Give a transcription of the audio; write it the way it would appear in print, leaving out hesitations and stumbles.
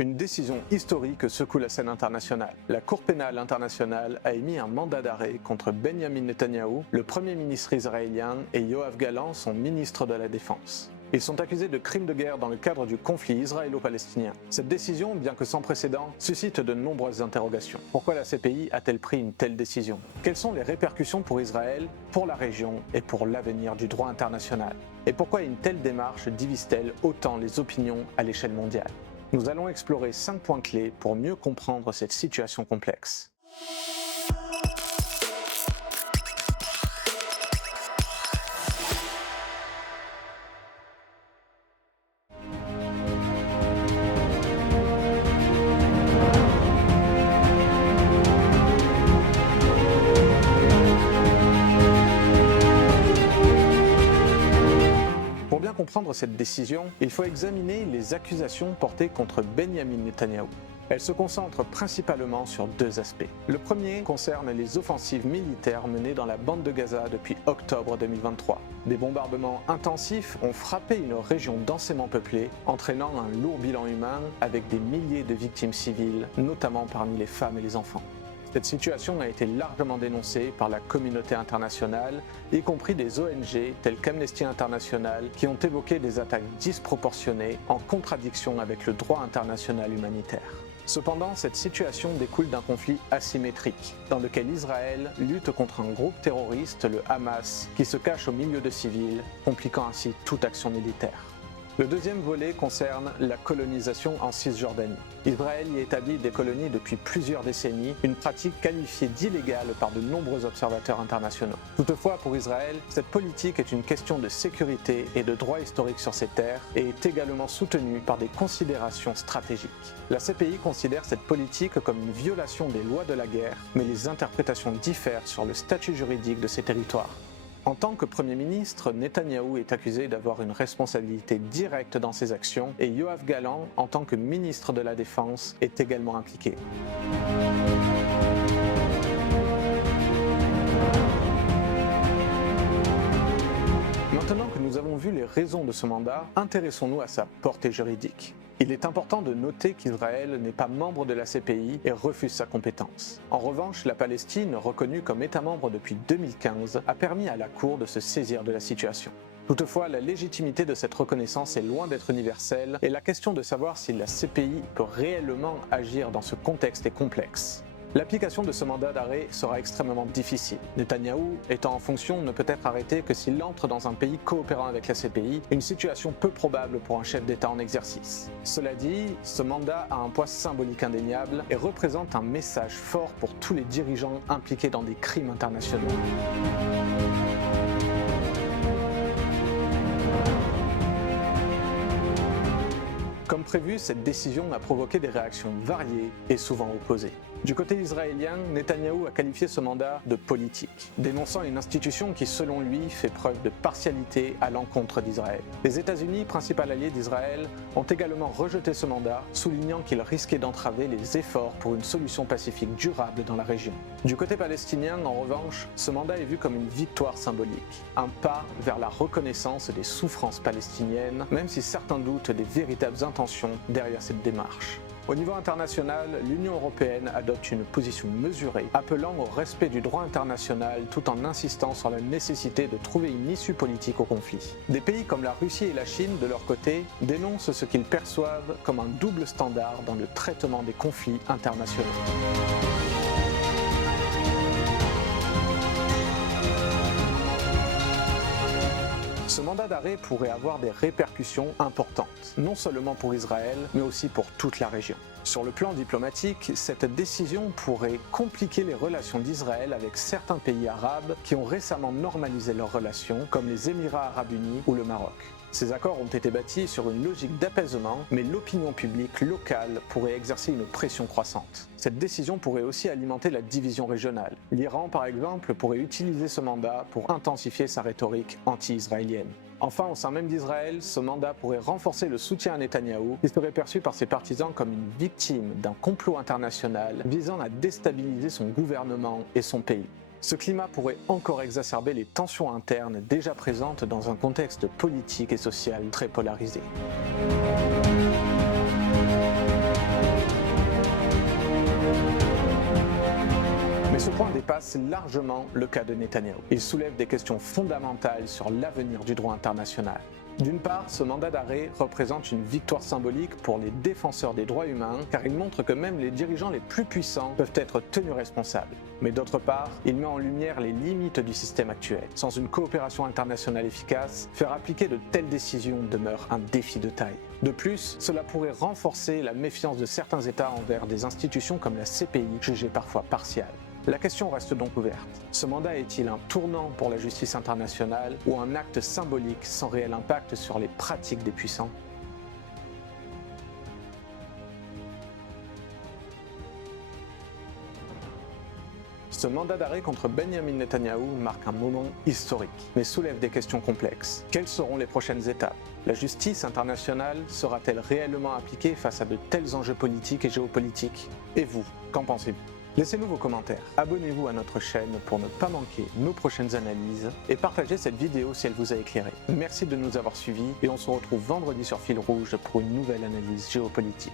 Une décision historique secoue la scène internationale. La Cour pénale internationale a émis un mandat d'arrêt contre Benjamin Netanyahou, le Premier ministre israélien, et Yoav Gallant, son ministre de la Défense. Ils sont accusés de crimes de guerre dans le cadre du conflit israélo-palestinien. Cette décision, bien que sans précédent, suscite de nombreuses interrogations. Pourquoi la CPI a-t-elle pris une telle décision? Quelles sont les répercussions pour Israël, pour la région et pour l'avenir du droit international? Et pourquoi une telle démarche divise-t-elle autant les opinions à l'échelle mondiale? Nous allons explorer 5 points clés pour mieux comprendre cette situation complexe. Pour bien comprendre cette décision, il faut examiner les accusations portées contre Benjamin Netanyahou. Elles se concentrent principalement sur 2 aspects. Le premier concerne les offensives militaires menées dans la bande de Gaza depuis octobre 2023. Des bombardements intensifs ont frappé une région densément peuplée, entraînant un lourd bilan humain avec des milliers de victimes civiles, notamment parmi les femmes et les enfants. Cette situation a été largement dénoncée par la communauté internationale, y compris des ONG telles qu'Amnesty International, qui ont évoqué des attaques disproportionnées en contradiction avec le droit international humanitaire. Cependant, cette situation découle d'un conflit asymétrique, dans lequel Israël lutte contre un groupe terroriste, le Hamas, qui se cache au milieu de civils, compliquant ainsi toute action militaire. Le deuxième volet concerne la colonisation en Cisjordanie. Israël y établit des colonies depuis plusieurs décennies, une pratique qualifiée d'illégale par de nombreux observateurs internationaux. Toutefois, pour Israël, cette politique est une question de sécurité et de droit historique sur ces terres et est également soutenue par des considérations stratégiques. La CPI considère cette politique comme une violation des lois de la guerre, mais les interprétations diffèrent sur le statut juridique de ces territoires. En tant que Premier ministre, Netanyahou est accusé d'avoir une responsabilité directe dans ses actions et Yoav Gallant, en tant que ministre de la Défense, est également impliqué. Maintenant que nous avons vu les raisons de ce mandat, intéressons-nous à sa portée juridique. Il est important de noter qu'Israël n'est pas membre de la CPI et refuse sa compétence. En revanche, la Palestine, reconnue comme État membre depuis 2015, a permis à la Cour de se saisir de la situation. Toutefois, la légitimité de cette reconnaissance est loin d'être universelle et la question de savoir si la CPI peut réellement agir dans ce contexte est complexe. L'application de ce mandat d'arrêt sera extrêmement difficile. Netanyahou, étant en fonction, ne peut être arrêté que s'il entre dans un pays coopérant avec la CPI, une situation peu probable pour un chef d'État en exercice. Cela dit, ce mandat a un poids symbolique indéniable et représente un message fort pour tous les dirigeants impliqués dans des crimes internationaux. Comme prévu, cette décision a provoqué des réactions variées et souvent opposées. Du côté israélien, Netanyahou a qualifié ce mandat de politique, dénonçant une institution qui, selon lui, fait preuve de partialité à l'encontre d'Israël. Les États-Unis, principal allié d'Israël, ont également rejeté ce mandat, soulignant qu'il risquait d'entraver les efforts pour une solution pacifique durable dans la région. Du côté palestinien, en revanche, ce mandat est vu comme une victoire symbolique, un pas vers la reconnaissance des souffrances palestiniennes, même si certains doutent des véritables intentions derrière cette démarche. Au niveau international, l'Union européenne adopte une position mesurée, appelant au respect du droit international tout en insistant sur la nécessité de trouver une issue politique au conflit. Des pays comme la Russie et la Chine, de leur côté, dénoncent ce qu'ils perçoivent comme un double standard dans le traitement des conflits internationaux. Ce mandat d'arrêt pourrait avoir des répercussions importantes, non seulement pour Israël, mais aussi pour toute la région. Sur le plan diplomatique, cette décision pourrait compliquer les relations d'Israël avec certains pays arabes qui ont récemment normalisé leurs relations, comme les Émirats arabes unis ou le Maroc. Ces accords ont été bâtis sur une logique d'apaisement, mais l'opinion publique locale pourrait exercer une pression croissante. Cette décision pourrait aussi alimenter la division régionale. L'Iran, par exemple, pourrait utiliser ce mandat pour intensifier sa rhétorique anti-israélienne. Enfin, au sein même d'Israël, ce mandat pourrait renforcer le soutien à Netanyahou, qui serait perçu par ses partisans comme une victime d'un complot international visant à déstabiliser son gouvernement et son pays. Ce climat pourrait encore exacerber les tensions internes déjà présentes dans un contexte politique et social très polarisé. Ce point dépasse largement le cas de Netanyahou. Il soulève des questions fondamentales sur l'avenir du droit international. D'une part, ce mandat d'arrêt représente une victoire symbolique pour les défenseurs des droits humains, car il montre que même les dirigeants les plus puissants peuvent être tenus responsables. Mais d'autre part, il met en lumière les limites du système actuel. Sans une coopération internationale efficace, faire appliquer de telles décisions demeure un défi de taille. De plus, cela pourrait renforcer la méfiance de certains États envers des institutions comme la CPI, jugées parfois partiales. La question reste donc ouverte. Ce mandat est-il un tournant pour la justice internationale ou un acte symbolique sans réel impact sur les pratiques des puissants ? Ce mandat d'arrêt contre Benjamin Netanyahou marque un moment historique, mais soulève des questions complexes. Quelles seront les prochaines étapes ? La justice internationale sera-t-elle réellement appliquée face à de tels enjeux politiques et géopolitiques ? Et vous, qu'en pensez-vous ? Laissez-nous vos commentaires, abonnez-vous à notre chaîne pour ne pas manquer nos prochaines analyses et partagez cette vidéo si elle vous a éclairé. Merci de nous avoir suivis et on se retrouve vendredi sur Fil Rouge pour une nouvelle analyse géopolitique.